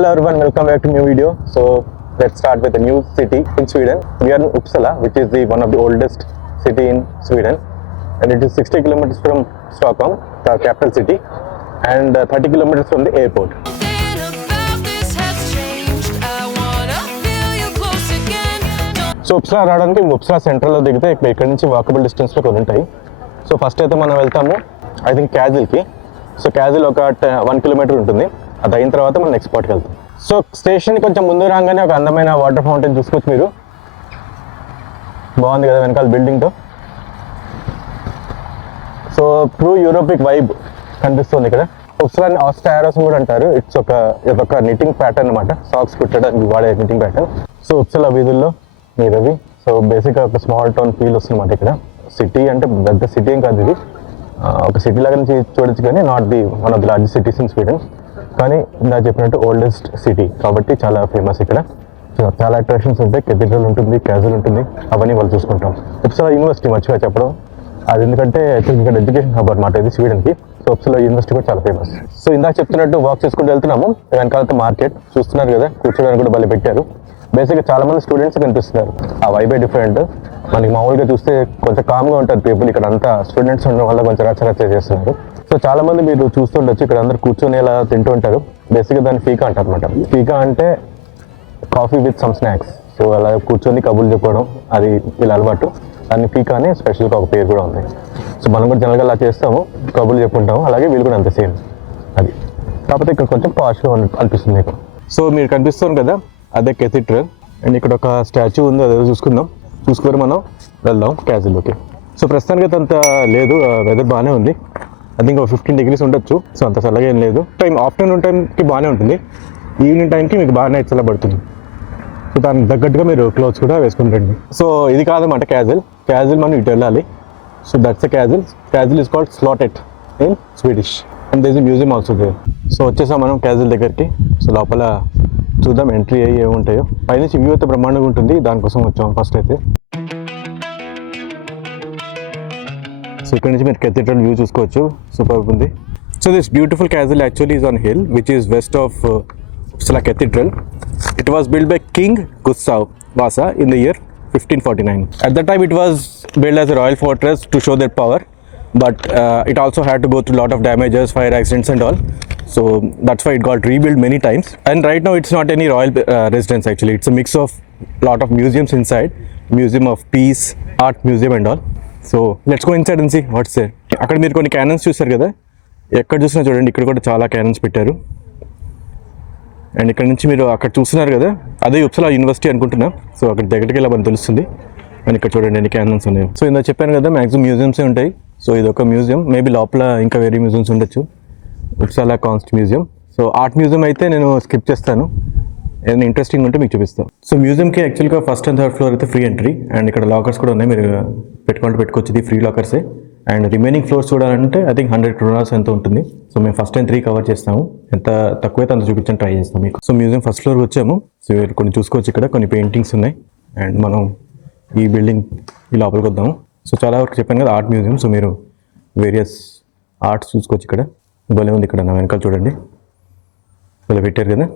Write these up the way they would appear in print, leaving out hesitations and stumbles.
Hello everyone, welcome back to new video. So let's start with a new city in Sweden. We are in Uppsala, which is one of the oldest city in Sweden, and it is 60 kilometers from Stockholm, the capital city, and 30 kilometers from the airport. So Uppsala రావడానికి Uppsala సెంట్రల్లో దిగితే ఇక్కడ నుంచి walkable డిస్టెన్స్లో కొన్ని ఉంటాయి. So first అయితే మనం వెళ్తాము ఐ థింక్ క్యాజిల్కి. సో క్యాజిల్ ఒక 1 కిలోమీటర్ ఉంటుంది. అది అయిన తర్వాత మనం నెక్స్ట్ స్పాట్కి వెళ్తాం. సో స్టేషన్ కొంచెం ముందు రాగానే ఒక అందమైన వాటర్ ఫౌంటైన్ చూసుకోవచ్చు మీరు. బాగుంది కదా వెనకాల బిల్డింగ్తో. సో ట్రూ యూరోపిక్ వైబ్ కనిపిస్తుంది ఇక్కడ. ఉప్సలాని ఆస్ట్రాయారోస్ కూడా అంటారు. ఇదొక నిట్టింగ్ ప్యాటర్న్ అనమాట, సాక్స్ కుట్టడానికి వాడే నిట్టింగ్ ప్యాటర్న్. సో ఉప్సలా వీధుల్లో మీరవి. సో బేసిక్గా ఒక స్మాల్ టౌన్ ఫీల్ వస్తుందన్నమాట ఇక్కడ. సిటీ అంటే పెద్ద సిటీ ఏం కాదు ఇది, ఒక సిటీ లాగా నుంచి చూడొచ్చు, కానీ not the one of the largest cities in Sweden. కానీ ఇందాక చెప్పినట్టు ఓల్డెస్ట్ సిటీ కాబట్టి చాలా ఫేమస్ ఇక్కడ. చాలా అట్రాక్షన్స్ ఉంటాయి. కెథీడ్రల్ ఉంటుంది, క్యాజిల్ ఉంటుంది, అవన్నీ వాళ్ళు చూసుకుంటాం. ఉప్సలా యూనివర్సిటీ మర్చిగా చెప్పడం, అది ఎందుకంటే ఇక్కడ ఎడ్యుకేషన్ హబ్ అనమాట ఇది స్వీడన్కి. సో ఉప్సలా యూనివర్సిటీ కూడా చాలా ఫేమస్. సో ఇందాక చెప్తున్నట్టు వాక్ చేసుకుంటూ వెళ్తున్నాము. వెనకాలతో మార్కెట్ చూస్తున్నారు కదా, కూర్చోడానికి కూడా భలే పెట్టారు. బేసిక్గా చాలా మంది స్టూడెంట్స్ కనిపిస్తున్నారు. ఆ వైబే డిఫరెంట్. మనకి మామూలుగా చూస్తే కొంచెం కామ్గా ఉంటారు పీపుల్, ఇక్కడ అంతా స్టూడెంట్స్ ఉండడం వల్ల కొంచెం రచ్చరచ్చ చేస్తున్నారు. సో చాలా మంది మీరు చూస్తుండొచ్చు, ఇక్కడ అందరు కూర్చొని ఇలా తింటూ ఉంటారు. బేసిక్గా దాన్ని ఫీకా అంటారు అనమాట. ఫీకా అంటే coffee with some snacks. So అలా కూర్చొని కబుర్లు చెప్పుకోవడం, అది ఇలా అలవాటు. దాన్ని ఫీకా అని స్పెషల్గా ఒక పేరు కూడా ఉంది. సో మనం కూడా జనరల్గా అలా చేస్తాము, కబుర్లు చెప్పుకుంటాము. అలాగే వీళ్ళు కూడా అంతే సేమ్ అది. కాకపోతే ఇక్కడ కొంచెం పాష్గా అనిపిస్తుంది మీకు. సో మీరు కనిపిస్తుంది కదా, అదే కెథీడ్రల్. అండ్ ఇక్కడ ఒక స్టాచ్యూ ఉంది, అదే చూసుకొని మనం వెళ్దాం క్యాజిల్లోకి. సో ప్రస్తుతానికి అయితే అంత లేదు, వెదర్ బాగానే ఉంది. అది ఇంకా 15 degrees ఉండొచ్చు. సో అంత చల్లగా ఏం లేదు. ఆఫ్టర్నూన్ టైంకి బాగానే ఉంటుంది, ఈవినింగ్ టైంకి మీకు బాగానే చల్లబడుతుంది. సో దానికి తగ్గట్టుగా మీరు క్లోత్స్ కూడా వేసుకుని రండి. సో ఇది కాదన్నమాట క్యాజిల్ మనం ఇటు వెళ్ళాలి. So that's a castle is called Slottet in Swedish, and there is museum also there. So వచ్చేసాం మనం క్యాజిల్ దగ్గరికి. సో లోపల చూద్దాం ఎంట్రీ అయ్యి ఏముంటాయో. పైనుంచి వ్యూ అయితే బ్రహ్మాండంగా ఉంటుంది, దానికోసం వచ్చాం ఫస్ట్ అయితే. సో ఇక్కడ నుంచి మీరు కెథీడ్రల్ వ్యూ చూసుకోవచ్చు, సూపర్ ఉంది. So this beautiful castle actually is on hill which is west of Uppsala Cathedral. It was built by King Gustav Vasa in the year 1549. At that time it was built as a royal fortress to show their power, but it also had to go through a lot of damages, fire accidents and all. So that's why it got rebuilt many times. And right now it's not any royal residence actually. It's a mix of lot of museums inside. Museum of Peace, Art Museum and all. So let's go inside and see what's there. అక్కడ మీరు కొన్ని cannons చూస్తారు కదా, ఎక్కడ చూసినా చూడండి ఇక్కడ కూడా చాలా క్యానన్స్ పెట్టారు. అండ్ ఇక్కడ నుంచి మీరు అక్కడ చూస్తున్నారు కదా, అదే ఉప్సలా యూనివర్సిటీ అనుకుంటున్నా. సో అక్కడ దగ్గరికి వెళ్ళి మనకు తెలుస్తుంది. అండ్ ఇక్కడ చూడండి ఎన్ని క్యానన్స్ ఉన్నాయి. సో ఇందా చెప్పాను కదా, మ్యాక్సిమం మ్యూజియంసే ఉంటాయి. సో ఇది ఒక మ్యూజియం, మేబీ లోపల ఇంకా వేరే మ్యూజియంస్ ఉండొచ్చు. Uppsala konst museum. So art museum అయితే నేను స్కిప్ చేస్తాను, ఏదైనా ఇంట్రెస్టింగ్ ఉంటే మీకు చూపిస్తాను. సో మ్యూజియంకి యాక్చువల్గా ఫస్ట్ అండ్ థర్డ్ ఫ్లోర్ అయితే ఫ్రీ ఎంట్రీ. అండ్ ఇక్కడ లాకర్స్ కూడా ఉన్నాయి, మీరు పెట్టుకోవచ్చు. ఇది ఫ్రీ లాకర్సే. అండ్ రిమైనింగ్ ఫ్లోర్స్ చూడాలంటే ఐ థింక్ 100 kronor ఎంత ఉంటుంది. సో మేము ఫస్ట్ టైం 3 కవర్ చేస్తాము, ఎంత తక్కువైతే అంత చూపించని ట్రై చేస్తాం మీకు. సో మ్యూజియం ఫస్ట్ ఫ్లోర్కి వచ్చాము. సో కొన్ని చూసుకోవచ్చు, ఇక్కడ కొన్ని పెయింటింగ్స్ ఉన్నాయి. అండ్ మనం ఈ బిల్డింగ్ ఈ లోపలికి వద్దాము. సో చాలా వరకు చెప్పాను కదా ఆర్ట్ మ్యూజియం. సో మీరు వేరియస్ ఆర్ట్స్ చూసుకోవచ్చు. ఇక్కడ భలే ఉంది, ఇక్కడ నా వెనకాల చూడండి భలే పెట్టారు కదా.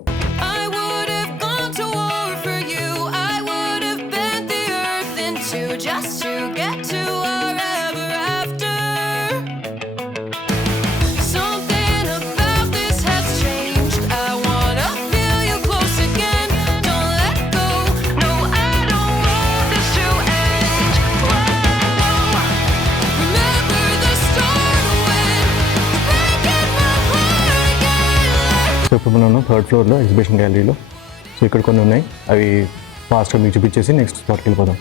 ఇప్పుడు మనం థర్డ్ ఫ్లోర్లో ఎగ్జిబిషన్ గ్యాలరీలో. సో ఇక్కడ కొన్ని ఉన్నాయి, అవి ఫాస్ట్గా మీకు చూపించేసి నెక్స్ట్ స్పాట్కి వెళ్ళిపోదాం.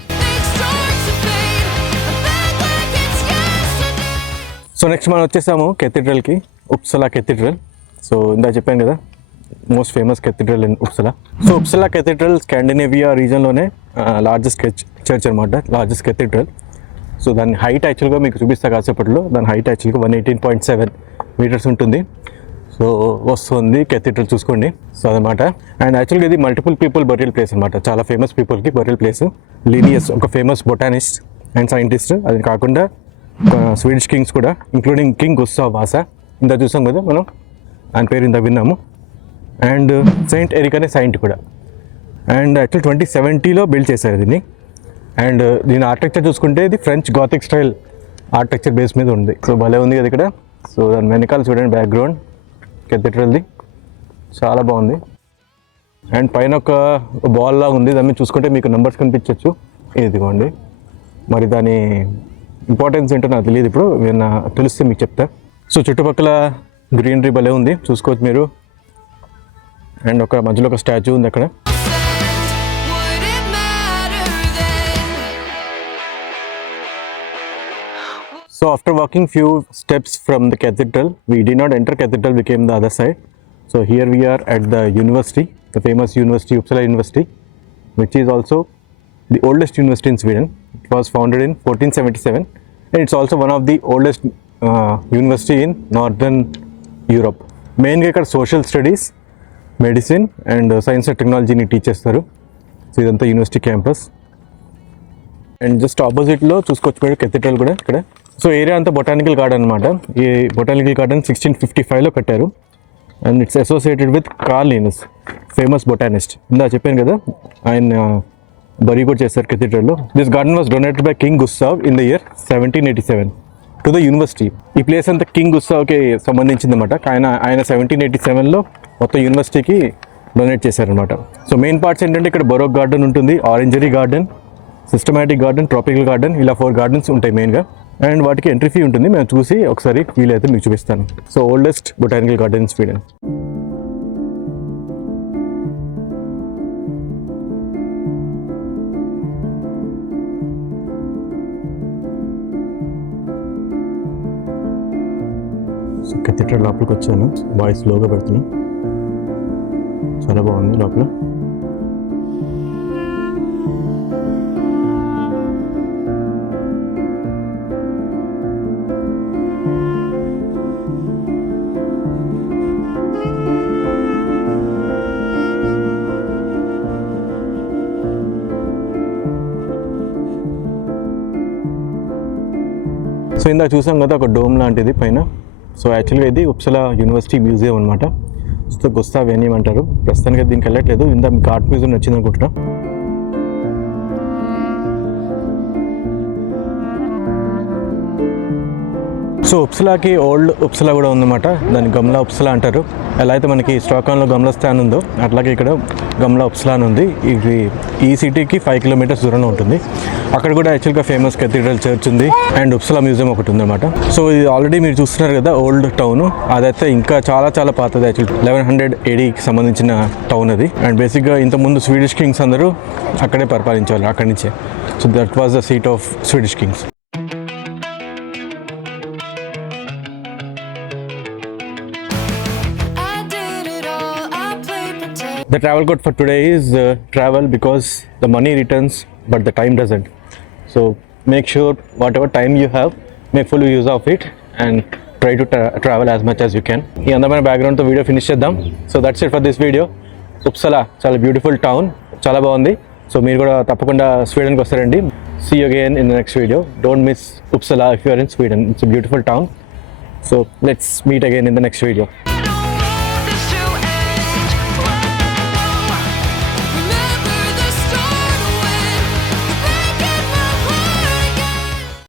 సో నెక్స్ట్ మనం వచ్చేసాము కెథీడ్రల్కి, ఉప్సలా కెథీడ్రల్. సో ఇందా చెప్పాను కదా, most famous cathedral in Uppsala. So Uppsala cathedral Scandinavia రీజన్లోనే లార్జెస్ట్ చర్చ్ అనమాట, లార్జెస్ట్ కెథీడ్రల్. సో దాని హైట్ యాక్చువల్గా మీకు చూపిస్తా కాసేపట్లో. దాని హైట్ యాక్చువల్గా 118.7 meters ఉంటుంది. సో వస్తుంది కెథీడ్రల్ చూసుకోండి. సో అదనమాట. అండ్ యాక్చువల్గా ఇది మల్టిపుల్ పీపుల్ బరియల్ ప్లేస్ అనమాట, చాలా ఫేమస్ పీపుల్కి బరియల్ ప్లేస్. లీనియస్ ఒక ఫేమస్ బొటానిస్ట్ అండ్ సైంటిస్ట్, అది కాకుండా స్వీడిష్ కింగ్స్ కూడా, ఇంక్లూడింగ్ కింగ్ గుస్తావ్ వాసా. ఇంత చూసాం కదా మనం, ఆయన పేరు ఇంత విన్నాము. అండ్ సెయింట్ ఎరిక్ అనే సైంట్ కూడా. అండ్ యాక్చువల్ 2070లో బిల్డ్ చేశారు దీన్ని. అండ్ దీని ఆర్కిటెక్చర్ చూసుకుంటే ఇది ఫ్రెంచ్ గాథిక్ స్టైల్ ఆర్కిటెక్చర్ బేస్ మీద ఉంది. సో భలే ఉంది కదా ఇక్కడ. సో దాని వెనకాల చూడండి బ్యాక్గ్రౌండ్ కెథీడ్రల్ది చాలా బాగుంది. అండ్ పైన ఒక బాల్ లాగా ఉంది, దాన్ని చూసుకుంటే మీకు నెంబర్స్ కనిపించవచ్చు. ఇదిగోండి, మరి దాని ఇంపార్టెన్స్ ఏంటో నాకు తెలియదు, ఇప్పుడు నేను తెలిస్తే మీకు చెప్తా. సో చుట్టుపక్కల గ్రీనరీ భలే ఉంది, చూసుకోవచ్చు మీరు. అండ్ ఒక మధ్యలో ఒక స్టాచ్యూ ఉంది అక్కడ. So after walking few steps from the cathedral, we did not enter cathedral, we came the other side. So here we are at the university, the famous university, Uppsala University, which is also the oldest university in Sweden. It was founded in 1477 and it's also one of the oldest university in northern Europe. Mainly ఇక్కడ social studies, medicine and science and టెక్నాలజీని teach చేస్తారు. So ఇదంతా university campus. And just ఆపోజిట్లో చూసుకోవచ్చు మీరు cathedral కూడా ఇక్కడ. So area అంతా బొటానికల్ గార్డెన్ అనమాట. ఈ బొటానికల్ గార్డెన్ 1655లో కట్టారు. And it's associated with Carl Linnaeus, famous botanist. ఇందా చెప్పాను కదా, ఆయన బరీ కూడా చేస్తారు కెథీడ్రల్లో. This garden was donated by king Gustav in the year 1787 to the university. ఈ ప్లేస్ అంతా కింగ్ గుస్తావ్కి సంబంధించింది అనమాట. ఆయన 1787లో మొత్తం యూనివర్సిటీకి డొనేట్ చేశారనమాట. సో మెయిన్ పార్ట్స్ ఏంటంటే ఇక్కడ బరోక్ గార్డెన్ ఉంటుంది, orangery garden, systematic garden, tropical garden, ఇలా 4 గార్డెన్స్ ఉంటాయి మెయిన్గా. అండ్ వాటికి ఎంట్రీ ఫీ ఉంటుంది. మేము చూసి ఒకసారి వీలైతే మీకు చూపిస్తాను. So oldest botanical garden in Sweden. So cathedral లోపలికి వచ్చాను, వాయిస్ స్లోగా పెడుతున్నాను. చాలా బాగుంది లోపల. సో ఇందాక చూసాం కదా ఒక డోమ్ లాంటిది పైన. సో యాక్చువల్గా ఇది ఉప్సలా యూనివర్సిటీ మ్యూజియం అనమాట. సో గుస్తావ్ ఏమంటారు. ప్రస్తుతానికి దీనికి వెళ్ళట్లేదు. ఇందా మీకు ఆర్ట్ మ్యూజియం నచ్చింది అనుకుంటున్నా. సో ఉప్సలాకి ఓల్డ్ ఉప్సలా కూడా ఉందన్నమాట. దాన్ని గమ్లా ఉప్సలా అంటారు. ఎలా అయితే మనకి స్టాక్హోమ్లో గమ్లా స్థాన్ ఉందో అట్లాగే ఇక్కడ గమ్లా ఉప్సలా అని ఉంది. ఇది ఈ సిటీకి 5 కిలోమీటర్స్ దూరంలో ఉంటుంది. అక్కడ కూడా యాక్చువల్గా ఫేమస్ కెథీడ్రల్ చర్చ్ ఉంది అండ్ ఉప్సలా మ్యూజియం ఒకటి ఉందన్నమాట. సో ఇది ఆల్రెడీ మీరు చూస్తున్నారు కదా ఓల్డ్ టౌన్. అదైతే ఇంకా చాలా చాలా పాతది. యాక్చువల్లీ 1100 ADకి సంబంధించిన టౌన్ అది. అండ్ బేసిక్గా ఇంతకుముందు స్వీడిష్ కింగ్స్ అందరూ అక్కడే పరిపాలించేవాళ్ళు, అక్కడి నుంచే. So that was the seat of Swedish Kings. The travel code for today is travel because the money returns but the time doesn't. So make sure whatever time you have, make full use of it and try to travel as much as you can. ఈ అందమైన బ్యాక్గ్రౌండ్తో video finish చేద్దాం. So that's it for this video. Uppsala చాలా beautiful town, చాలా బాగుంది. So మీరు కూడా తప్పకుండా స్వీడన్కి వస్తారండి. See you again in the next video. Don't miss Uppsala if you are in Sweden. It's a beautiful town. So let's meet again in the next video.